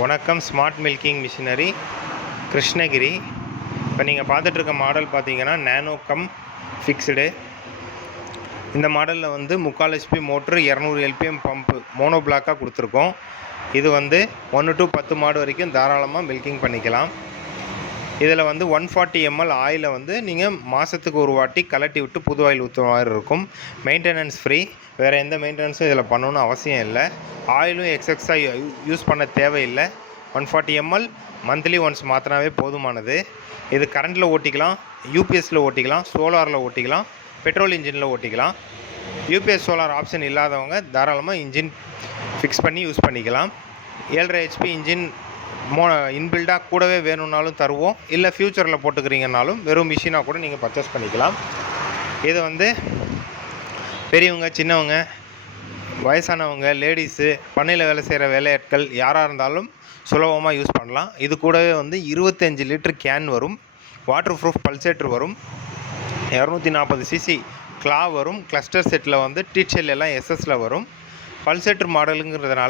வணக்கம். Smart milking machinery Krishnagiri. இப்போ நீங்கள் பார்த்துட்ருக்க மாடல் பார்த்தீங்கன்னா நேனோ கம் ஃபிக்ஸ்டு. இந்த மாடலில் வந்து 3/4 HP motor, 200 LPM pump mono பிளாக்காக கொடுத்துருக்கோம். இது வந்து 1 to 10 மாடு வரைக்கும் தாராளமாக மில்கிங் பண்ணிக்கலாம். இதில் வந்து 140 ml ஆயிலை வந்து நீங்கள் மாதத்துக்கு ஒரு வாட்டி கலட்டி விட்டு புது ஆயில் ஊற்றுற மாதிரி இருக்கும். Maintenance free. வேறு எந்த மெயின்டெனன்ஸும் இதில் பண்ணணும்னு அவசியம் இல்லை. ஆயிலும் எக்ஸஸாக யூஸ் பண்ண தேவையில்லை. 140 ml மந்த்லி ஒன்ஸ் மாற்றினாவே போதுமானது. இது கரண்ட்டில் ஓட்டிக்கலாம், யூபிஎஸ்சில் ஓட்டிக்கலாம், சோலாரில் ஓட்டிக்கலாம், பெட்ரோல் இன்ஜினில் ஓட்டிக்கலாம். யூபிஎஸ் சோலார் ஆப்ஷன் இல்லாதவங்க தாராளமாக இன்ஜின் ஃபிக்ஸ் பண்ணி யூஸ் பண்ணிக்கலாம். 7.5 HP இன்ஜின் இன்பில்டாக கூடவே வேணும்னாலும் தருவோம். இல்லை ஃப்யூச்சரில் போட்டுக்கிறீங்கனாலும் வெறும் மிஷினாக கூட நீங்கள் பர்ச்சேஸ் பண்ணிக்கலாம். இது வந்து பெரியவங்க, சின்னவங்க, வயசானவங்க, லேடிஸு, பண்ணையில் வேலை செய்கிற வேலையாட்கள் யாராக இருந்தாலும் சுலபமாக யூஸ் பண்ணலாம். இது கூடவே வந்து 25 லிட்டர் கேன் வரும், வாட்டர் ப்ரூஃப் பல்சேட்டர் வரும், 240 cc கிளா வரும். கிளஸ்டர் செட்டில் வந்து டீச்சல் எல்லாம் எஸ்எஸ்சில் வரும். பல்சேட்டர் மாடலுங்கிறதுனால